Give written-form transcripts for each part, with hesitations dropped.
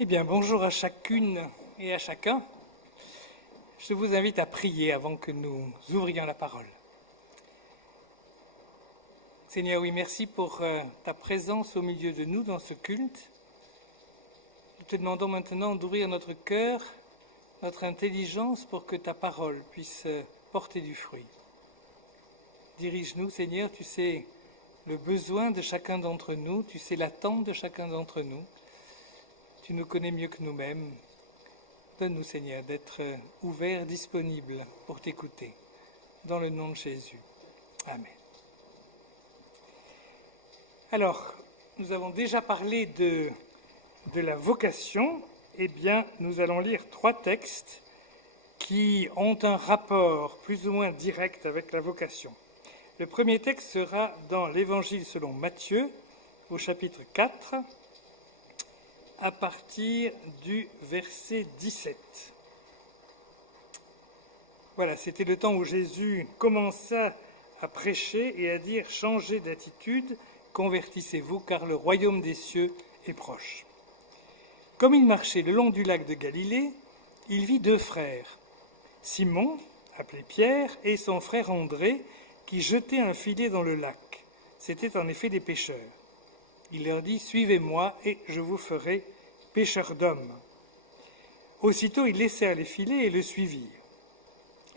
Eh bien, bonjour à chacune et à chacun. Je vous invite à prier avant que nous ouvrions la parole. Seigneur, oui, merci pour ta présence au milieu de nous dans ce culte. Nous te demandons maintenant d'ouvrir notre cœur, notre intelligence pour que ta parole puisse porter du fruit. Dirige-nous, Seigneur, tu sais le besoin de chacun d'entre nous, tu sais l'attente de chacun d'entre nous. Tu nous connais mieux que nous-mêmes. Donne-nous, Seigneur, d'être ouverts, disponibles pour t'écouter. Dans le nom de Jésus. Amen. Alors, nous avons déjà parlé de la vocation. Eh bien, nous allons lire 3 textes qui ont un rapport plus ou moins direct avec la vocation. Le premier texte sera dans l'Évangile selon Matthieu, au chapitre 4, à partir du verset 17. Voilà, c'était le temps où Jésus commença à prêcher et à dire « Changez d'attitude, convertissez-vous, car le royaume des cieux est proche. » Comme il marchait le long du lac de Galilée, il vit 2 frères, Simon, appelé Pierre, et son frère André, qui jetaient un filet dans le lac. C'étaient en effet des pêcheurs. Il leur dit « Suivez-moi et je vous ferai pêcheurs d'hommes. » Aussitôt, ils laissèrent les filets et le suivirent.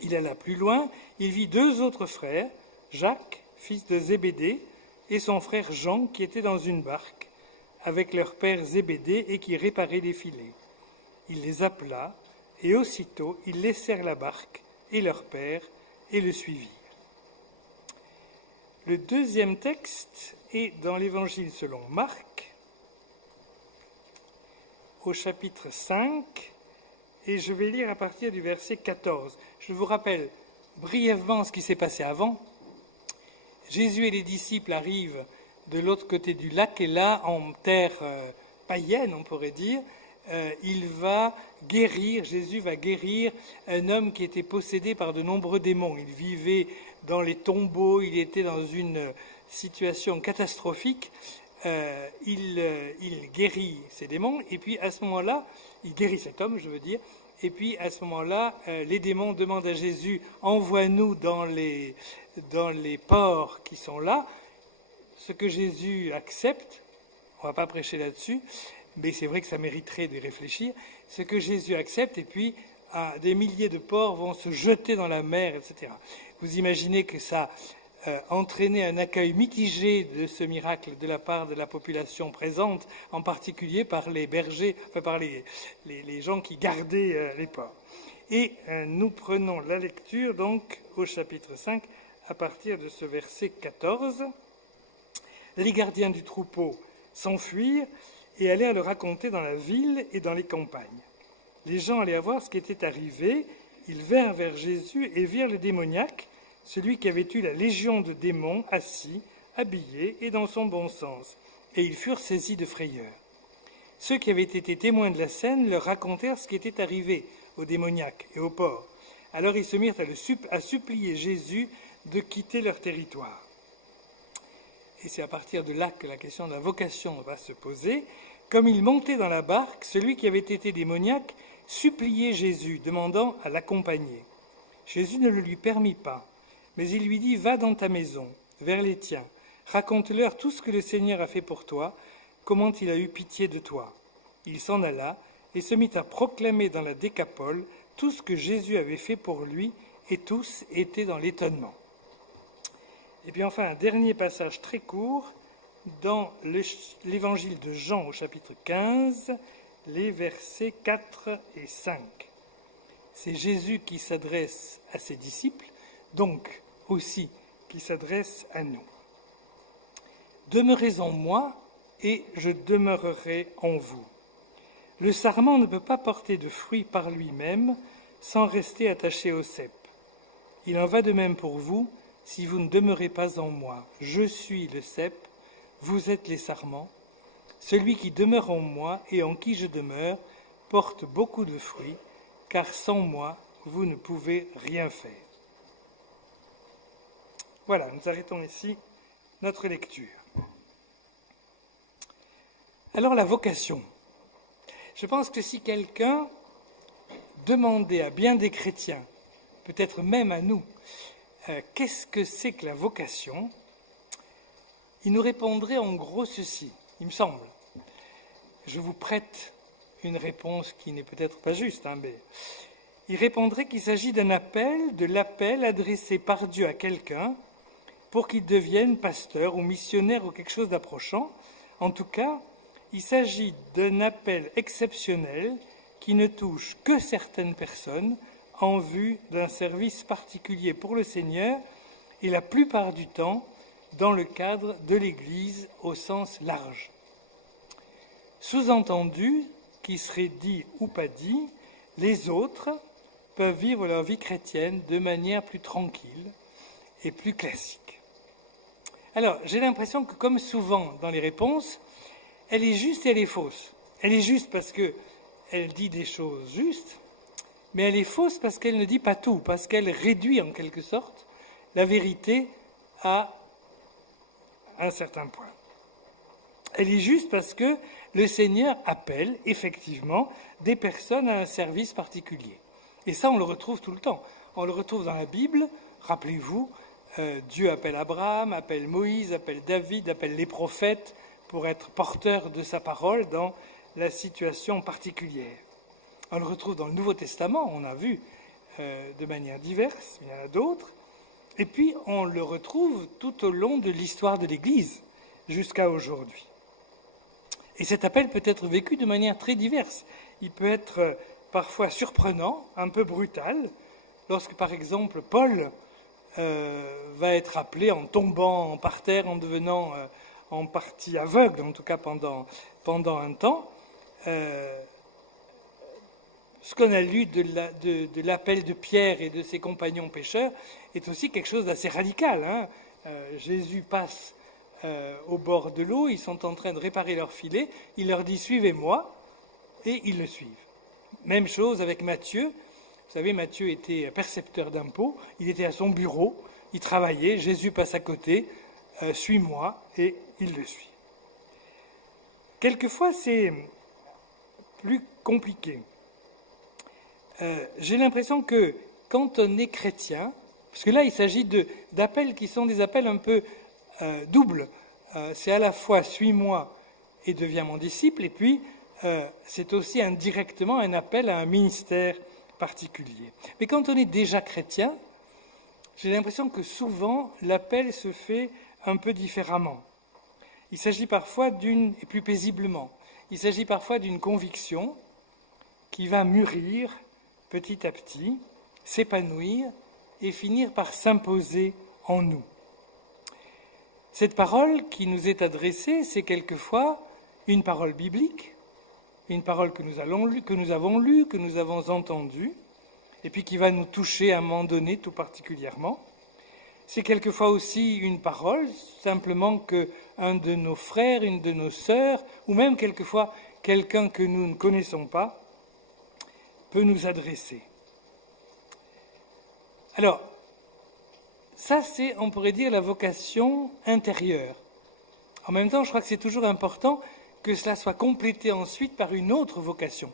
Il alla plus loin, il vit 2 autres frères, Jacques, fils de Zébédée, et son frère Jean, qui étaient dans une barque, avec leur père Zébédée et qui réparaient les filets. Il les appela, et aussitôt, ils laissèrent la barque et leur père et le suivirent. Le deuxième texte est dans l'Évangile selon Marc, au chapitre 5, et je vais lire à partir du verset 14. Je vous rappelle brièvement ce qui s'est passé avant. Jésus et les disciples arrivent de l'autre côté du lac, et là, en terre païenne, on pourrait dire, Jésus va guérir un homme qui était possédé par de nombreux démons. Il vivait dans les tombeaux, il était dans une situation catastrophique. Il guérit ces démons, et puis à ce moment-là, il guérit cet homme, je veux dire, et puis à ce moment-là, les démons demandent à Jésus, envoie-nous dans les ports qui sont là, ce que Jésus accepte. On ne va pas prêcher là-dessus, mais c'est vrai que ça mériterait de réfléchir, ce que Jésus accepte, et puis des milliers de porcs vont se jeter dans la mer, etc. Vous imaginez que ça entraîné un accueil mitigé de ce miracle de la part de la population présente, en particulier par les bergers, par les gens qui gardaient les porcs. Et nous prenons la lecture donc au chapitre 5 à partir de ce verset 14. Les gardiens du troupeau s'enfuirent et allèrent le raconter dans la ville et dans les campagnes. Les gens allaient voir ce qui était arrivé, ils vinrent vers Jésus et virent le démoniaque, celui qui avait eu la légion de démons, assis, habillé et dans son bon sens, et ils furent saisis de frayeur. Ceux qui avaient été témoins de la scène leur racontèrent ce qui était arrivé au démoniaque et au porc. Alors ils se mirent à supplier Jésus de quitter leur territoire. Et c'est à partir de là que la question de la vocation va se poser. Comme il montait dans la barque, celui qui avait été démoniaque suppliait Jésus, demandant à l'accompagner. Jésus ne le lui permit pas. Mais il lui dit, va dans ta maison, vers les tiens, raconte-leur tout ce que le Seigneur a fait pour toi, comment il a eu pitié de toi. Il s'en alla et se mit à proclamer dans la Décapole tout ce que Jésus avait fait pour lui, et tous étaient dans l'étonnement. Et puis enfin, un dernier passage très court, dans l'Évangile de Jean au chapitre 15, les versets 4 et 5. C'est Jésus qui s'adresse à ses disciples, donc aussi qui s'adresse à nous. Demeurez en moi et je demeurerai en vous. Le sarment ne peut pas porter de fruits par lui-même sans rester attaché au cep. Il en va de même pour vous si vous ne demeurez pas en moi. Je suis le cep, vous êtes les sarments. Celui qui demeure en moi et en qui je demeure porte beaucoup de fruits, car sans moi, vous ne pouvez rien faire. Voilà, nous arrêtons ici notre lecture. Alors la vocation. Je pense que si quelqu'un demandait à bien des chrétiens, peut-être même à nous, qu'est-ce que c'est que la vocation, il nous répondrait en gros ceci, il me semble. Je vous prête une réponse qui n'est peut-être pas juste, mais il répondrait qu'il s'agit d'un appel, de l'appel adressé par Dieu à quelqu'un pour qu'il devienne pasteur ou missionnaire ou quelque chose d'approchant. En tout cas, il s'agit d'un appel exceptionnel qui ne touche que certaines personnes en vue d'un service particulier pour le Seigneur et la plupart du temps dans le cadre de l'Église au sens large. Sous-entendu, qui serait dit ou pas dit, les autres peuvent vivre leur vie chrétienne de manière plus tranquille et plus classique. Alors, j'ai l'impression que comme souvent dans les réponses, elle est juste et elle est fausse. Elle est juste parce qu'elle dit des choses justes, mais elle est fausse parce qu'elle ne dit pas tout, parce qu'elle réduit en quelque sorte la vérité à un certain point. Elle est juste parce que le Seigneur appelle effectivement des personnes à un service particulier. Et ça, on le retrouve tout le temps. On le retrouve dans la Bible. Rappelez-vous, Dieu appelle Abraham, appelle Moïse, appelle David, appelle les prophètes pour être porteurs de sa parole dans la situation particulière. On le retrouve dans le Nouveau Testament, on a vu de manière diverse, il y en a d'autres. Et puis, on le retrouve tout au long de l'histoire de l'Église, jusqu'à aujourd'hui. Et cet appel peut être vécu de manière très diverse. Il peut être parfois surprenant, un peu brutal, lorsque, par exemple, Paul va être appelé en tombant par terre, en devenant en partie aveugle, en tout cas pendant un temps. Ce qu'on a lu de l'appel de Pierre et de ses compagnons pêcheurs est aussi quelque chose d'assez radical. Jésus passe au bord de l'eau, ils sont en train de réparer leur filet, il leur dit « Suivez-moi » et ils le suivent. Même chose avec Matthieu. Vous savez, Matthieu était percepteur d'impôts, il était à son bureau, il travaillait, Jésus passe à côté, « Suis-moi » et il le suit. Quelquefois, c'est plus compliqué. J'ai l'impression que quand on est chrétien, parce que là, il s'agit d'appels qui sont des appels un peu doubles. C'est à la fois « suis-moi » et « deviens mon disciple », et puis c'est aussi indirectement un appel à un ministère particulier. Mais quand on est déjà chrétien, j'ai l'impression que souvent, l'appel se fait un peu différemment. Il s'agit parfois et plus paisiblement, il s'agit parfois d'une conviction qui va mûrir petit à petit, s'épanouir et finir par s'imposer en nous. Cette parole qui nous est adressée, c'est quelquefois une parole biblique, une parole que nous avons lue, que nous avons entendue, et puis qui va nous toucher à un moment donné tout particulièrement. C'est quelquefois aussi une parole, simplement qu'un de nos frères, une de nos sœurs, ou même quelquefois quelqu'un que nous ne connaissons pas, peut nous adresser. Alors, ça c'est, on pourrait dire, la vocation intérieure. En même temps, je crois que c'est toujours important que cela soit complété ensuite par une autre vocation.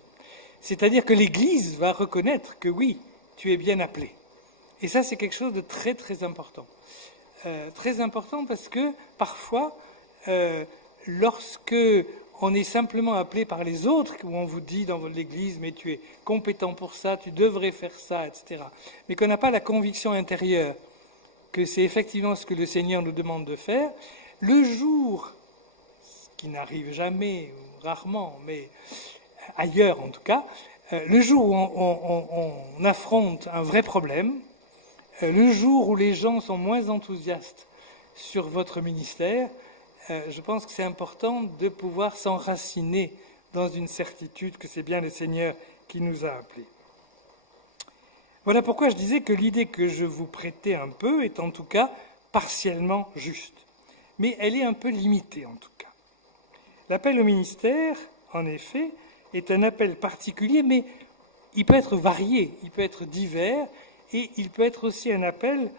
C'est-à-dire que l'Église va reconnaître que oui, tu es bien appelé. Et ça, c'est quelque chose de très, très important. Très important parce que, parfois, lorsque on est simplement appelé par les autres, où on vous dit dans l'Église, mais tu es compétent pour ça, tu devrais faire ça, etc. Mais qu'on n'a pas la conviction intérieure que c'est effectivement ce que le Seigneur nous demande de faire, le jour, ce qui n'arrive jamais, ou rarement, mais ailleurs en tout cas, le jour où on affronte un vrai problème, le jour où les gens sont moins enthousiastes sur votre ministère, je pense que c'est important de pouvoir s'enraciner dans une certitude que c'est bien le Seigneur qui nous a appelés. Voilà pourquoi je disais que l'idée que je vous prêtais un peu est en tout cas partiellement juste. Mais elle est un peu limitée en tout cas. L'appel au ministère, en effet, est un appel particulier, mais il peut être varié, il peut être divers, et il peut être aussi un appel,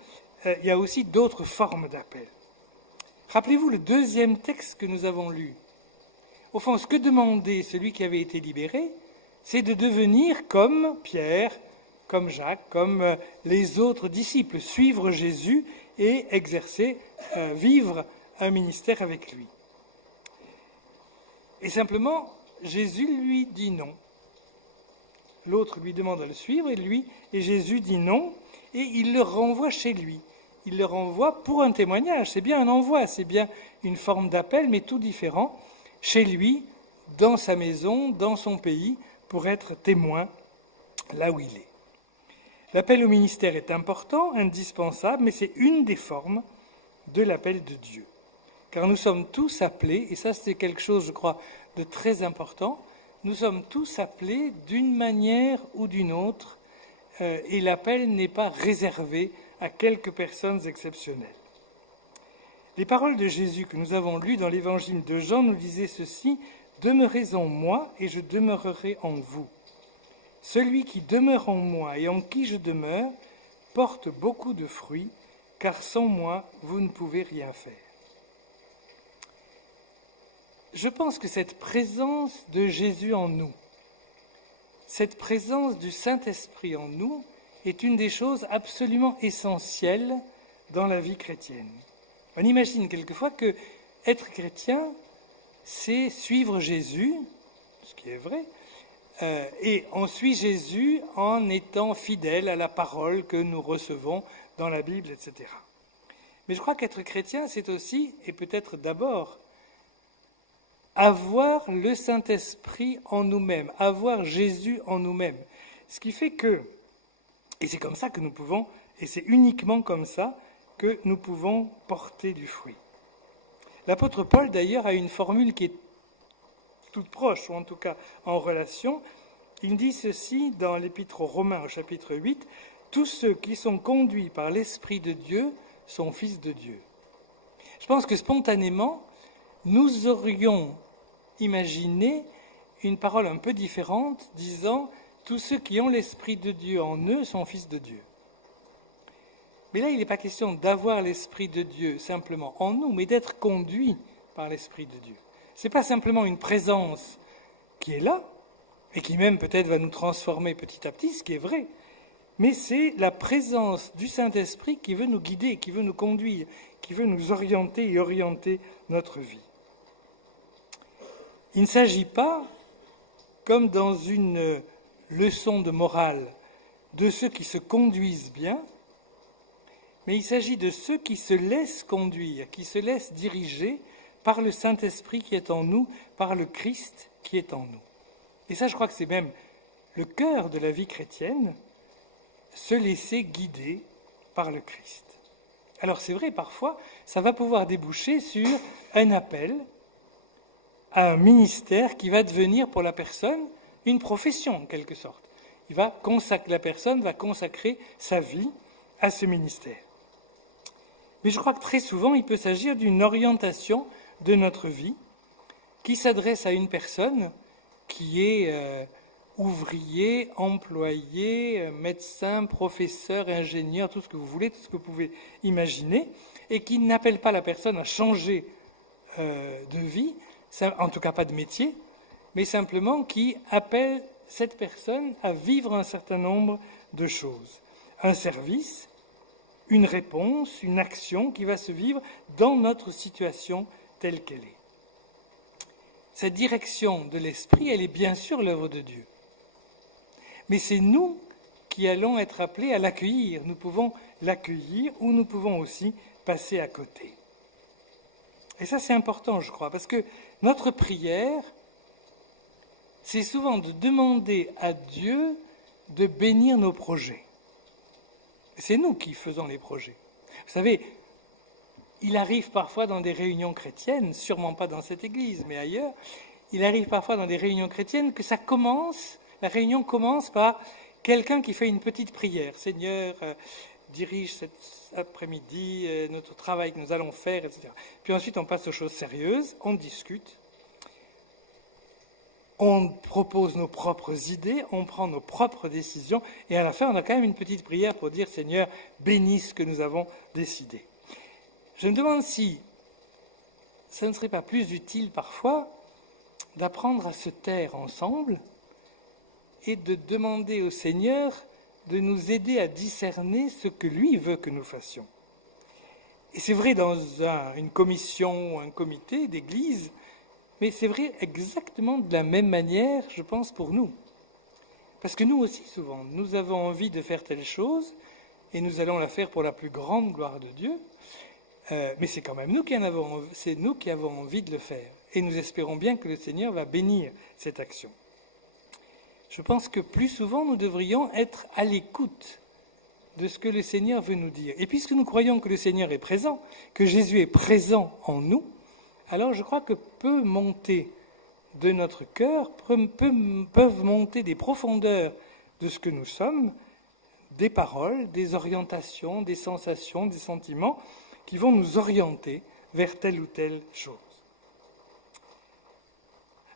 il y a aussi d'autres formes d'appel. Rappelez-vous le deuxième texte que nous avons lu, Au fond, ce que demandait celui qui avait été libéré, c'est de devenir comme Pierre, comme Jacques, comme les autres disciples, suivre Jésus et exercer, vivre un ministère avec lui. Et simplement, Jésus lui dit non. L'autre lui demande de le suivre et Jésus dit non, et il le renvoie chez lui. Il le renvoie pour un témoignage, c'est bien un envoi, c'est bien une forme d'appel, mais tout différent, chez lui, dans sa maison, dans son pays, pour être témoin là où il est. L'appel au ministère est important, indispensable, mais c'est une des formes de l'appel de Dieu. Car nous sommes tous appelés, et ça c'est quelque chose, je crois, de très important, nous sommes tous appelés d'une manière ou d'une autre, et l'appel n'est pas réservé à quelques personnes exceptionnelles. Les paroles de Jésus que nous avons lues dans l'évangile de Jean nous disaient ceci: « Demeurez en moi et je demeurerai en vous. Celui qui demeure en moi et en qui je demeure porte beaucoup de fruits, car sans moi vous ne pouvez rien faire. » Je pense que cette présence de Jésus en nous, cette présence du Saint-Esprit en nous, est une des choses absolument essentielles dans la vie chrétienne. On imagine quelquefois que être chrétien, c'est suivre Jésus, ce qui est vrai, et on suit Jésus en étant fidèle à la parole que nous recevons dans la Bible, etc. Mais je crois qu'être chrétien, c'est aussi, et peut-être d'abord, avoir le Saint-Esprit en nous-mêmes, avoir Jésus en nous-mêmes. Ce qui fait que, et c'est comme ça que nous pouvons, et c'est uniquement comme ça que nous pouvons porter du fruit. L'apôtre Paul, d'ailleurs, a une formule qui est toute proche, ou en tout cas en relation. Il dit ceci dans l'Épître aux Romains, au chapitre 8, « Tous ceux qui sont conduits par l'Esprit de Dieu sont fils de Dieu. » Je pense que spontanément, nous aurions imaginé une parole un peu différente, disant « Tous ceux qui ont l'Esprit de Dieu en eux sont fils de Dieu. » Mais là, il n'est pas question d'avoir l'Esprit de Dieu simplement en nous, mais d'être conduit par l'Esprit de Dieu. Ce n'est pas simplement une présence qui est là, et qui même peut-être va nous transformer petit à petit, ce qui est vrai, mais c'est la présence du Saint-Esprit qui veut nous guider, qui veut nous conduire, qui veut nous orienter et orienter notre vie. Il ne s'agit pas, comme dans une leçon de morale, de ceux qui se conduisent bien, mais il s'agit de ceux qui se laissent conduire, qui se laissent diriger par le Saint-Esprit qui est en nous, par le Christ qui est en nous. Et ça, je crois que c'est même le cœur de la vie chrétienne, se laisser guider par le Christ. Alors c'est vrai, parfois, ça va pouvoir déboucher sur un appel à un ministère qui va devenir pour la personne une profession, en quelque sorte. La personne va consacrer sa vie à ce ministère. Mais je crois que très souvent, il peut s'agir d'une orientation de notre vie qui s'adresse à une personne qui est ouvrier, employé, médecin, professeur, ingénieur, tout ce que vous voulez, tout ce que vous pouvez imaginer, et qui n'appelle pas la personne à changer de vie, en tout cas pas de métier, mais simplement qui appelle cette personne à vivre un certain nombre de choses. Un service, une réponse, une action qui va se vivre dans notre situation telle qu'elle est. Cette direction de l'esprit, elle est bien sûr l'œuvre de Dieu. Mais c'est nous qui allons être appelés à l'accueillir. Nous pouvons l'accueillir ou nous pouvons aussi passer à côté. Et ça, c'est important, je crois, parce que notre prière, c'est souvent de demander à Dieu de bénir nos projets. C'est nous qui faisons les projets. Vous savez, il arrive parfois dans des réunions chrétiennes, sûrement pas dans cette église, mais ailleurs, il arrive parfois dans des réunions chrétiennes que la réunion commence par quelqu'un qui fait une petite prière. Seigneur, dirige cet après-midi notre travail que nous allons faire, etc. Puis ensuite, on passe aux choses sérieuses, on discute, on propose nos propres idées, on prend nos propres décisions, et à la fin, on a quand même une petite prière pour dire « Seigneur, bénis ce que nous avons décidé ». Je me demande si ça ne serait pas plus utile parfois d'apprendre à se taire ensemble et de demander au Seigneur de nous aider à discerner ce que lui veut que nous fassions. Et c'est vrai dans une commission ou un comité d'église, mais c'est vrai exactement de la même manière, je pense, pour nous. Parce que nous aussi, souvent, nous avons envie de faire telle chose, et nous allons la faire pour la plus grande gloire de Dieu, mais c'est quand même nous qui avons envie de le faire. Et nous espérons bien que le Seigneur va bénir cette action. Je pense que plus souvent, nous devrions être à l'écoute de ce que le Seigneur veut nous dire. Et puisque nous croyons que le Seigneur est présent, que Jésus est présent en nous, alors je crois que peut monter de notre cœur, peuvent monter des profondeurs de ce que nous sommes, des paroles, des orientations, des sensations, des sentiments qui vont nous orienter vers telle ou telle chose.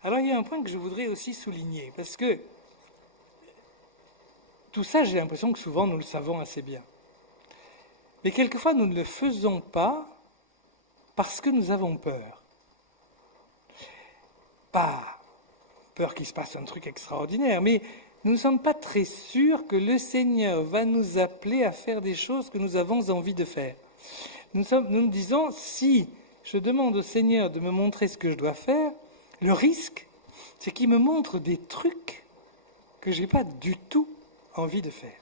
Alors il y a un point que je voudrais aussi souligner, parce que tout ça, j'ai l'impression que souvent nous le savons assez bien. Mais quelquefois, nous ne le faisons pas parce que nous avons peur. Pas peur qu'il se passe un truc extraordinaire, mais nous ne sommes pas très sûrs que le Seigneur va nous appeler à faire des choses que nous avons envie de faire. Nous nous disons, si je demande au Seigneur de me montrer ce que je dois faire, le risque, c'est qu'il me montre des trucs que je n'ai pas du tout envie de faire.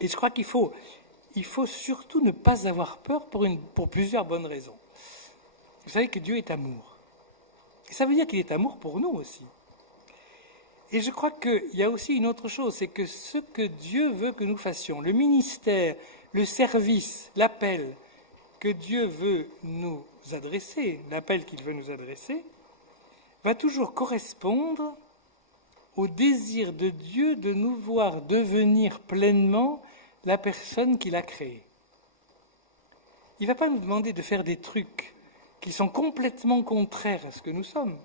Et je crois qu'il faut surtout ne pas avoir peur pour plusieurs bonnes raisons. Vous savez que Dieu est amour. Et ça veut dire qu'il est amour pour nous aussi. Et je crois qu'il y a aussi une autre chose, c'est que ce que Dieu veut que nous fassions, le ministère, le service, l'appel que Dieu veut nous adresser, l'appel qu'il veut nous adresser, va toujours correspondre au désir de Dieu de nous voir devenir pleinement la personne qu'il a créée. Il ne va pas nous demander de faire des trucs qui sont complètement contraires à ce que nous sommes.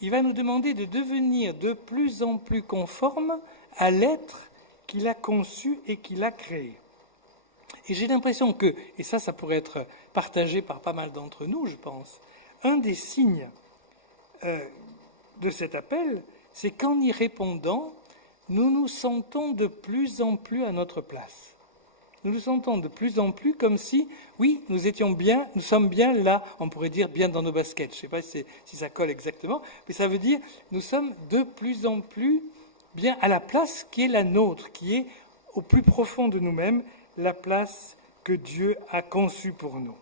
Il va nous demander de devenir de plus en plus conformes à l'être qu'il a conçu et qu'il a créé. Et j'ai l'impression que, et ça pourrait être partagé par pas mal d'entre nous, je pense, un des signes de cet appel, c'est qu'en y répondant, nous nous sentons de plus en plus à notre place. Nous nous sentons de plus en plus comme si, oui, nous sommes bien là, on pourrait dire bien dans nos baskets. Je ne sais pas si ça colle exactement, mais ça veut dire nous sommes de plus en plus bien à la place qui est la nôtre, qui est au plus profond de nous-mêmes, la place que Dieu a conçue pour nous.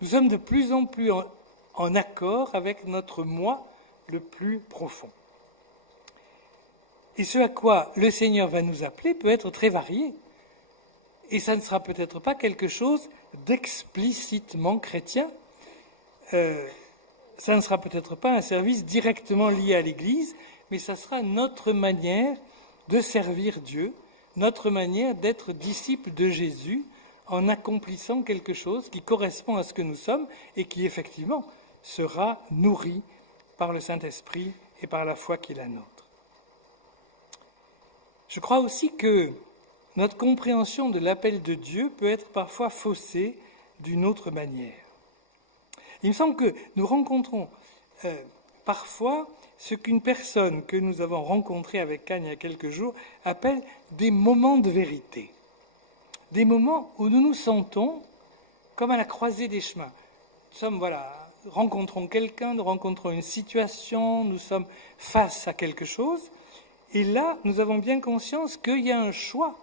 Nous sommes de plus en plus en accord avec notre moi le plus profond. Et ce à quoi le Seigneur va nous appeler peut être très varié. Et ça ne sera peut-être pas quelque chose d'explicitement chrétien. Ça ne sera peut-être pas un service directement lié à l'Église, mais ça sera notre manière de servir Dieu, notre manière d'être disciples de Jésus en accomplissant quelque chose qui correspond à ce que nous sommes et qui effectivement sera nourri par le Saint-Esprit et par la foi qui est la nôtre. Je crois aussi que notre compréhension de l'appel de Dieu peut être parfois faussée d'une autre manière. Il me semble que nous rencontrons parfois ce qu'une personne que nous avons rencontrée avec Anne il y a quelques jours appelle des moments de vérité. Des moments où nous nous sentons comme à la croisée des chemins. Nous sommes, rencontrons quelqu'un, nous rencontrons une situation, nous sommes face à quelque chose. Et là, nous avons bien conscience qu'il y a un choix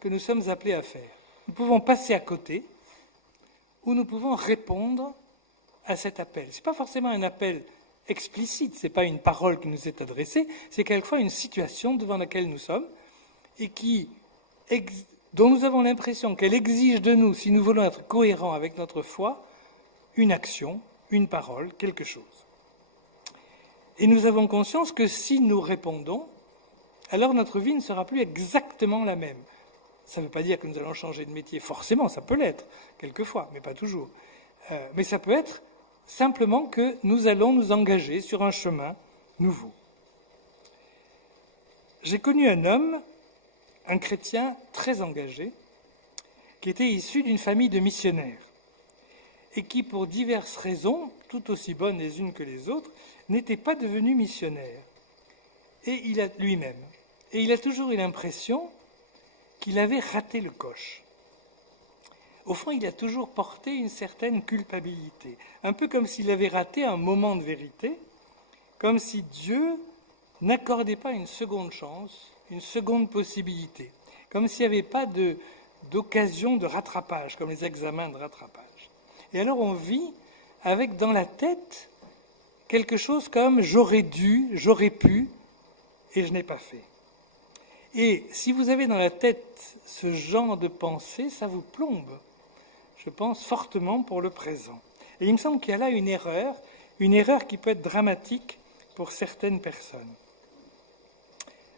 que nous sommes appelés à faire. Nous pouvons passer à côté ou nous pouvons répondre à cet appel. Ce n'est pas forcément un appel explicite, ce n'est pas une parole qui nous est adressée, c'est quelquefois une situation devant laquelle nous sommes et dont nous avons l'impression qu'elle exige de nous, si nous voulons être cohérents avec notre foi, une action, une parole, quelque chose. Et nous avons conscience que si nous répondons, alors notre vie ne sera plus exactement la même. Ça ne veut pas dire que nous allons changer de métier. Forcément, ça peut l'être, quelquefois, mais pas toujours. Mais ça peut être simplement que nous allons nous engager sur un chemin nouveau. J'ai connu un homme, un chrétien très engagé, qui était issu d'une famille de missionnaires, et qui, pour diverses raisons, tout aussi bonnes les unes que les autres, n'était pas devenu missionnaire. Et il a lui-même. Et il a toujours eu l'impression qu'il avait raté le coche. Au fond, il a toujours porté une certaine culpabilité, un peu comme s'il avait raté un moment de vérité, comme si Dieu n'accordait pas une seconde chance, une seconde possibilité, comme s'il n'y avait pas d'occasion de rattrapage, comme les examens de rattrapage. Et alors on vit avec dans la tête quelque chose comme « j'aurais dû, j'aurais pu » et je n'ai pas fait. Et si vous avez dans la tête ce genre de pensée, ça vous plombe, je pense, fortement pour le présent. Et il me semble qu'il y a là une erreur qui peut être dramatique pour certaines personnes.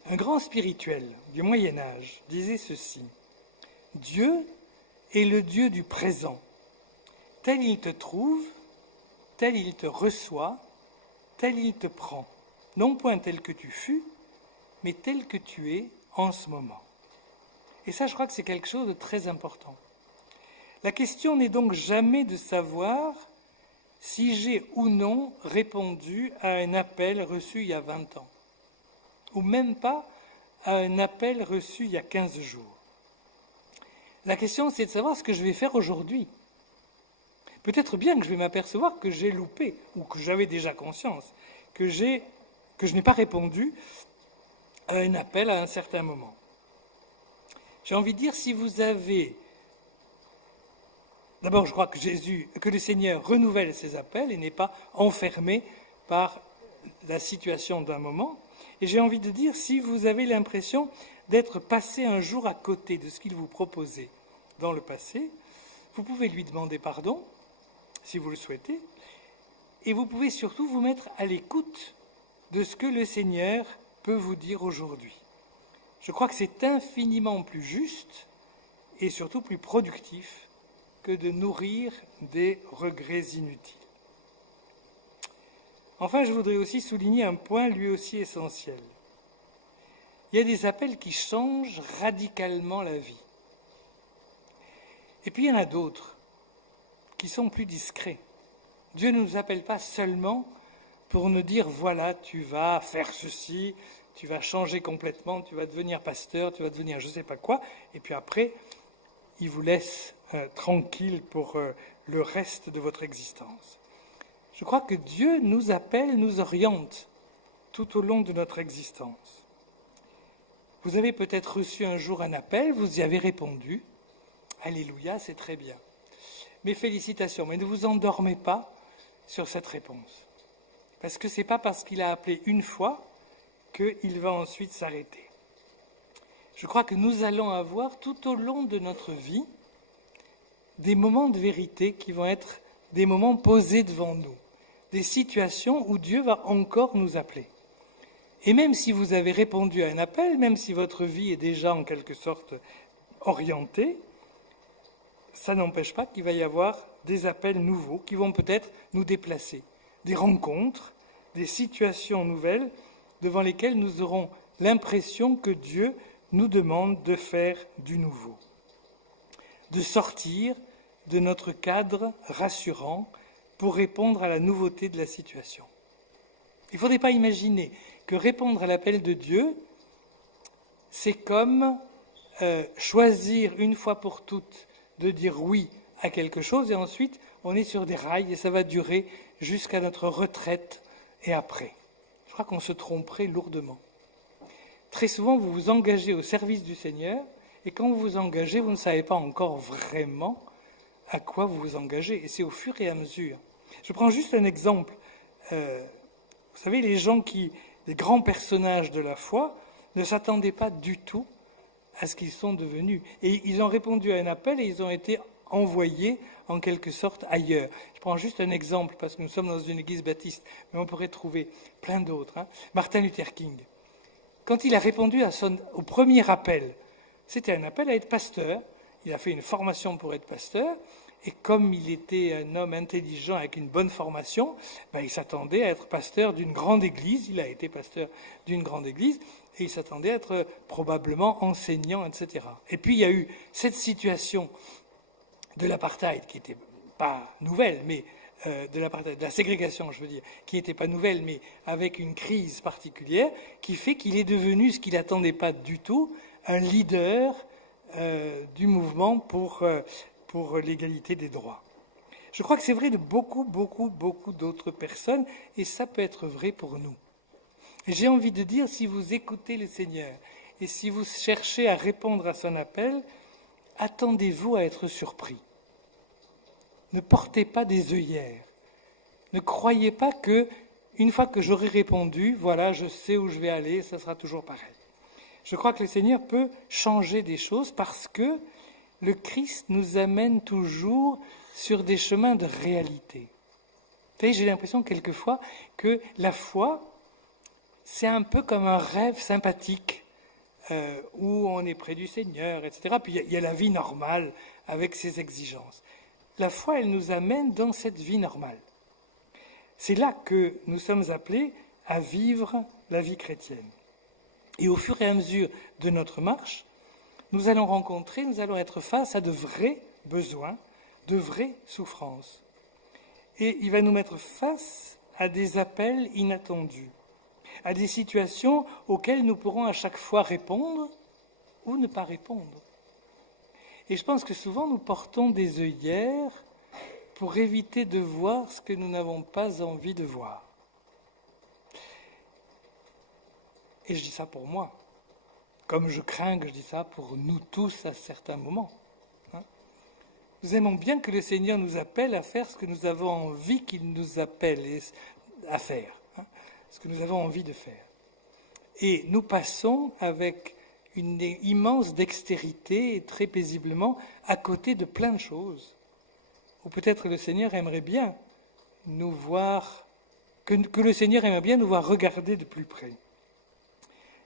Un grand spirituel du Moyen-Âge disait ceci: « Dieu est le Dieu du présent. Tel il te trouve, tel il te reçoit, tel il te prend. Non point tel que tu fus, mais tel que tu es en ce moment. » Et ça, je crois que c'est quelque chose de très important. La question n'est donc jamais de savoir si j'ai ou non répondu à un appel reçu il y a 20 ans, ou même pas à un appel reçu il y a 15 jours. La question, c'est de savoir ce que je vais faire aujourd'hui. Peut-être bien que je vais m'apercevoir que j'ai loupé, ou que j'avais déjà conscience, que je n'ai pas répondu à un appel à un certain moment. J'ai envie de dire, si vous avez... D'abord, je crois que le Seigneur renouvelle ses appels et n'est pas enfermé par la situation d'un moment. Et j'ai envie de dire, si vous avez l'impression d'être passé un jour à côté de ce qu'il vous proposait dans le passé, vous pouvez lui demander pardon, si vous le souhaitez, et vous pouvez surtout vous mettre à l'écoute de ce que le Seigneur peut vous dire aujourd'hui. Je crois que c'est infiniment plus juste et surtout plus productif que de nourrir des regrets inutiles. Enfin, je voudrais aussi souligner un point lui aussi essentiel. Il y a des appels qui changent radicalement la vie. Et puis il y en a d'autres qui sont plus discrets. Dieu ne nous appelle pas seulement pour nous dire « voilà, tu vas faire ceci, tu vas changer complètement, tu vas devenir pasteur, tu vas devenir je ne sais pas quoi », et puis après, il vous laisse tranquille pour le reste de votre existence. Je crois que Dieu nous appelle, nous oriente tout au long de notre existence. Vous avez peut-être reçu un jour un appel, vous y avez répondu. Alléluia, c'est très bien. Mes félicitations, mais ne vous endormez pas sur cette réponse. Parce que ce n'est pas parce qu'il a appelé une fois qu'il va ensuite s'arrêter. Je crois que nous allons avoir tout au long de notre vie des moments de vérité qui vont être des moments posés devant nous, des situations où Dieu va encore nous appeler. Et même si vous avez répondu à un appel, même si votre vie est déjà en quelque sorte orientée, ça n'empêche pas qu'il va y avoir des appels nouveaux qui vont peut-être nous déplacer, des rencontres, des situations nouvelles devant lesquelles nous aurons l'impression que Dieu nous demande de faire du nouveau, de sortir de notre cadre rassurant pour répondre à la nouveauté de la situation. Il ne faudrait pas imaginer que répondre à l'appel de Dieu, c'est comme choisir une fois pour toutes de dire oui à quelque chose et ensuite on est sur des rails et ça va durer jusqu'à notre retraite et après. Je crois qu'on se tromperait lourdement. Très souvent, vous vous engagez au service du Seigneur et quand vous vous engagez, vous ne savez pas encore vraiment à quoi vous vous engagez et c'est au fur et à mesure. Je prends juste un exemple. Vous savez, les grands personnages de la foi ne s'attendaient pas du tout à ce qu'ils sont devenus. Et ils ont répondu à un appel et ils ont été envoyés en quelque sorte ailleurs. Je prends juste un exemple parce que nous sommes dans une église baptiste, mais on pourrait trouver plein d'autres. Martin Luther King, quand il a répondu au premier appel, c'était un appel à être pasteur. Il a fait une formation pour être pasteur. Et comme il était un homme intelligent avec une bonne formation, il s'attendait à être pasteur d'une grande église. Il a été pasteur d'une grande église et il s'attendait à être probablement enseignant, etc. Et puis il y a eu cette situation de l'apartheid qui n'était pas nouvelle, mais de la ségrégation, je veux dire, qui n'était pas nouvelle, mais avec une crise particulière, qui fait qu'il est devenu, ce qu'il n'attendait pas du tout, un leader du mouvement pour l'égalité des droits. Je crois que c'est vrai de beaucoup d'autres personnes, et ça peut être vrai pour nous. Et j'ai envie de dire, si vous écoutez le Seigneur, et si vous cherchez à répondre à son appel, attendez-vous à être surpris. Ne portez pas des œillères. Ne croyez pas que, une fois que j'aurai répondu, voilà, je sais où je vais aller, ça sera toujours pareil. Je crois que le Seigneur peut changer des choses parce que le Christ nous amène toujours sur des chemins de réalité. Vous savez, j'ai l'impression quelquefois que la foi, c'est un peu comme un rêve sympathique où on est près du Seigneur, etc. Puis il y a la vie normale avec ses exigences. La foi, elle nous amène dans cette vie normale. C'est là que nous sommes appelés à vivre la vie chrétienne. Et au fur et à mesure de notre marche, nous allons être face à de vrais besoins, de vraies souffrances. Et il va nous mettre face à des appels inattendus, à des situations auxquelles nous pourrons à chaque fois répondre ou ne pas répondre. Et je pense que souvent nous portons des œillères pour éviter de voir ce que nous n'avons pas envie de voir. Et je dis ça pour moi. Comme je crains que je dis ça pour nous tous à certains moments. Nous aimons bien que le Seigneur nous appelle à faire ce que nous avons envie qu'il nous appelle à faire. Ce que nous avons envie de faire. Et nous passons avec une immense dextérité et très paisiblement à côté de plein de choses. Ou peut-être le Seigneur aimerait bien nous voir, que le Seigneur aimerait bien nous voir regarder de plus près.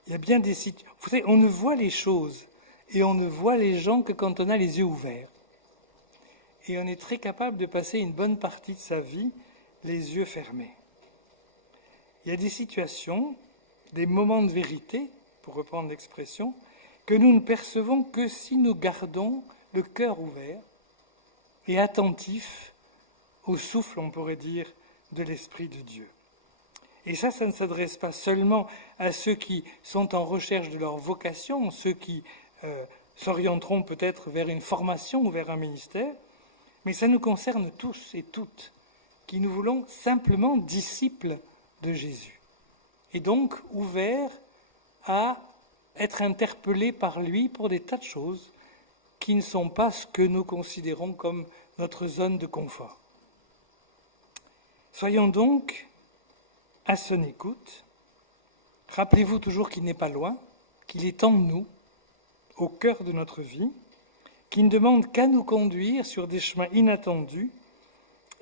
Il y a bien des situations. Vous savez, on ne voit les choses et on ne voit les gens que quand on a les yeux ouverts. Et on est très capable de passer une bonne partie de sa vie les yeux fermés. Il y a des situations, des moments de vérité, pour reprendre l'expression, que nous ne percevons que si nous gardons le cœur ouvert et attentif au souffle, on pourrait dire, de l'Esprit de Dieu. Et ça ne s'adresse pas seulement à ceux qui sont en recherche de leur vocation, ceux qui s'orienteront peut-être vers une formation ou vers un ministère, mais ça nous concerne tous et toutes, qui nous voulons simplement disciples de Jésus. Et donc ouverts à être interpellés par lui pour des tas de choses qui ne sont pas ce que nous considérons comme notre zone de confort. Soyons donc à son écoute. Rappelez-vous toujours qu'il n'est pas loin, qu'il est en nous, au cœur de notre vie, qu'il ne demande qu'à nous conduire sur des chemins inattendus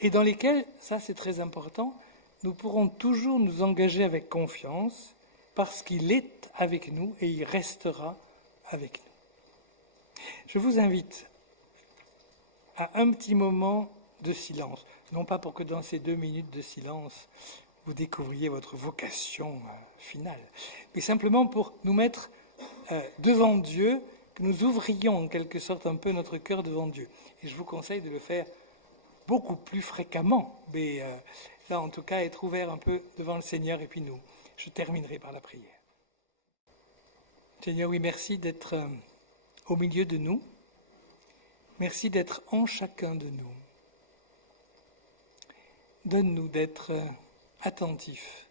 et dans lesquels, ça c'est très important, nous pourrons toujours nous engager avec confiance parce qu'il est avec nous et il restera avec nous. Je vous invite à un petit moment de silence, non pas pour que dans ces 2 minutes de silence, vous découvriez votre vocation finale, mais simplement pour nous mettre devant Dieu, que nous ouvrions en quelque sorte un peu notre cœur devant Dieu. Et je vous conseille de le faire beaucoup plus fréquemment, mais là en tout cas être ouvert un peu devant le Seigneur et puis nous. Je terminerai par la prière. Seigneur, oui, merci d'être au milieu de nous. Merci d'être en chacun de nous. Donne-nous d'être attentifs.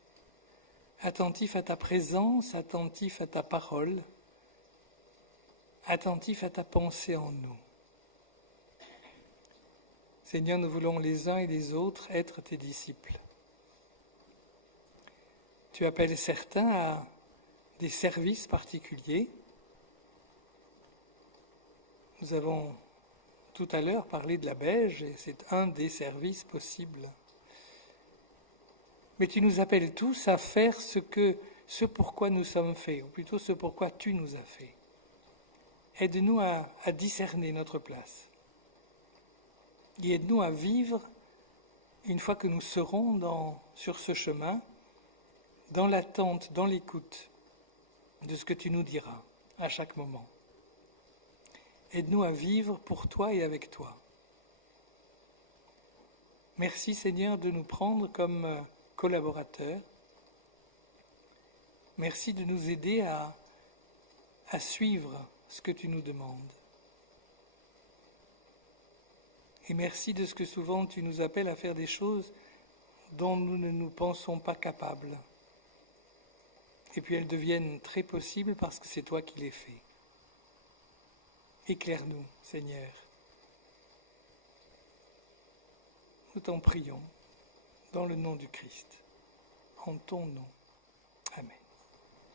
Attentifs à ta présence, attentifs à ta parole, attentifs à ta pensée en nous. Seigneur, nous voulons les uns et les autres être tes disciples. Tu appelles certains à des services particuliers. Nous avons tout à l'heure parlé de la Beige et c'est un des services possibles. Mais tu nous appelles tous à faire ce pourquoi nous sommes faits, ou plutôt ce pourquoi tu nous as fait. Aide-nous à discerner notre place. Et aide-nous à vivre, une fois que nous serons sur ce chemin, dans l'attente, dans l'écoute de ce que tu nous diras à chaque moment. Aide-nous à vivre pour toi et avec toi. Merci Seigneur de nous prendre comme collaborateurs. Merci de nous aider à suivre ce que tu nous demandes. Et merci de ce que souvent tu nous appelles à faire des choses dont nous ne nous pensons pas capables. Et puis elles deviennent très possibles parce que c'est toi qui les fais. Éclaire-nous, Seigneur. Nous t'en prions, dans le nom du Christ, en ton nom.